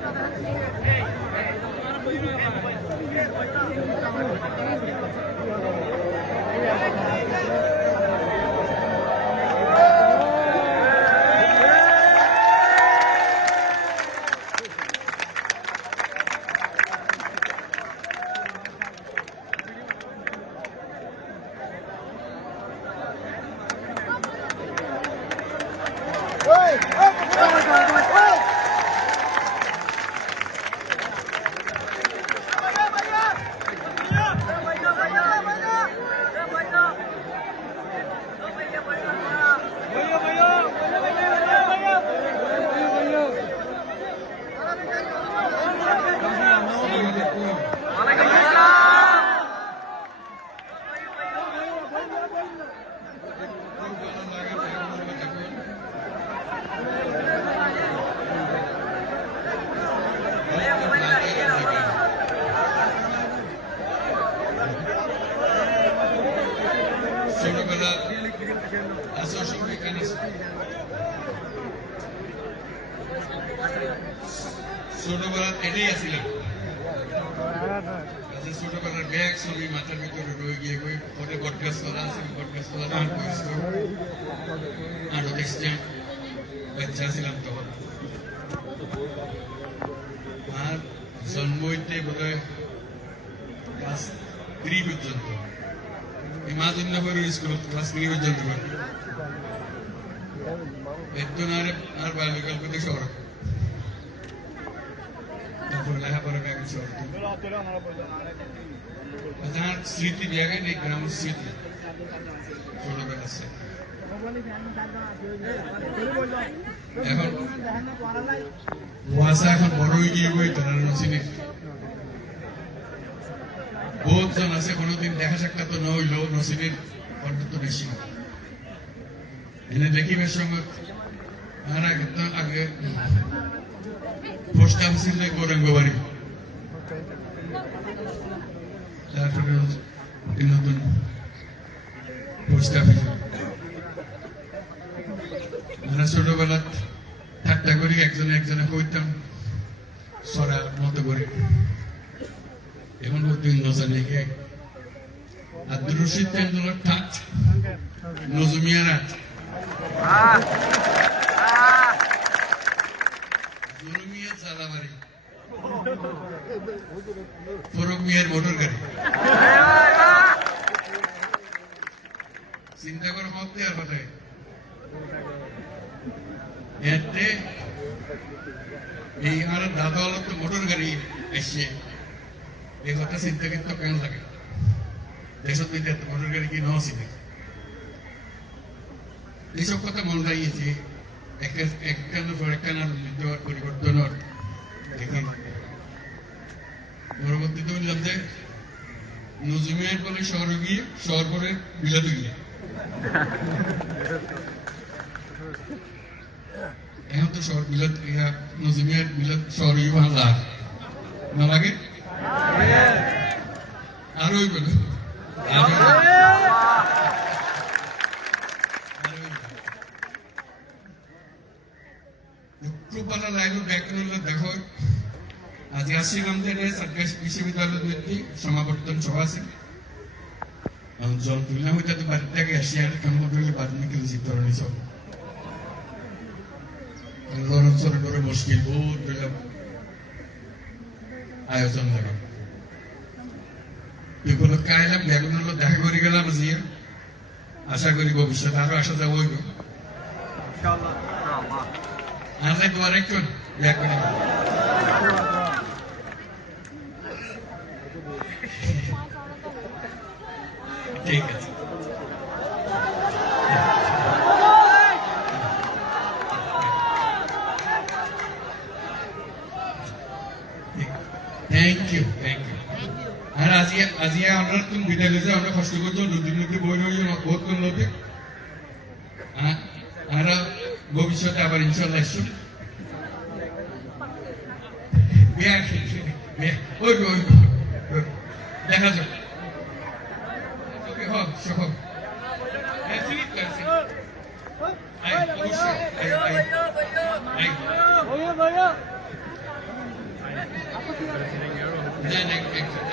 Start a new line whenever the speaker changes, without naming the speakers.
Hey, up, go, go, go, go. ছোটবেলা আসর সময় এখানে ছোটবেলা এটাই আসছিলাম কাজে ছোটবেলার ব্যাগ ছবি মাথার ভিতরে গিয়ে ওই পরে বটগাছ তলা আছে বটগাছ তলা আর করেছিল আরও দেখছিলাম বাচ্চা জন্ম হইতে বোধ হয় ক্লাস পর্যন্ত। মাদুন্নগর স্কুল, ক্লাস থ্রি পর্যন্ত পড়ি। এতো না আর বাল্যকাল করতে শহর স্মৃতি জায়গায় নেই গ্রাম স্মৃতি। ছোটবেলা আছে। এখন বড় হয়ে গিয়ে বই তারা নসিনে বহুত জন আছে, কোনোদিন দেখা সাক্ষাৎ তো না হইলেও নসিনের কণ্ঠ বেশি। এনে দেখিবের সঙ্গে আর আগে পোস্ট তারপরে নতুন পোস্ট আমরা ছোটবেলা ঠাট্টা করি, একজনে একজনে কইতাম সরার মতো করে। এখন বলতে নজরে গে আব্দুর রশিদ তেন্দুলার ঠাট নজমিয়া রাত জুলুমিয়া মোটর গাড়ি। চিন্তা এই আর দাদা মোটর গাড়ি এই কথা চিন্তা কিন্তু কেন লাগে? দেশত বিদ্যা মোটর গাড়ি কি নছি নাকি এইসব কথা মন লাগিয়েছে একখানের পর এখন তো শহর ইয়া নজুমিয়ার বিলাত শহর ভালো আরও বলে আরও দুঃখপালা লাগল ব্যাকরণ দেখো আজ যে সরকার বিশ্ববিদ্যালয় সমাবর্তন সভা আছে এখন জল তুললাম ওইটা তো বাড়ির থেকে আসি আর কাম করলে বাদ নিকেল চিত্তরণী সব লরণ সরণ করে মুশকিল বহুত আয়োজন লাগে এগুলো কাইলাম বেগুন হলো দেখা করে গেলাম জিয়া। আশা করি ভবিষ্যতে আরও আসা যাব আরেকজন ঠিক আছে। থ্যাংক ইউ থ্যাংক ইউ আর আজি আজি আমরা তুমি বিদায় লেছে আমরা কষ্ট করছো নদীর মধ্যে বই রই বহুত কোন লোকে আর ভবিষ্যতে আবার ইনশাল্লাহ এসো বিয়া খেয়েছি ওই ওই দেখা যাক হোক সব অবশ্যই Nein, nein, nein.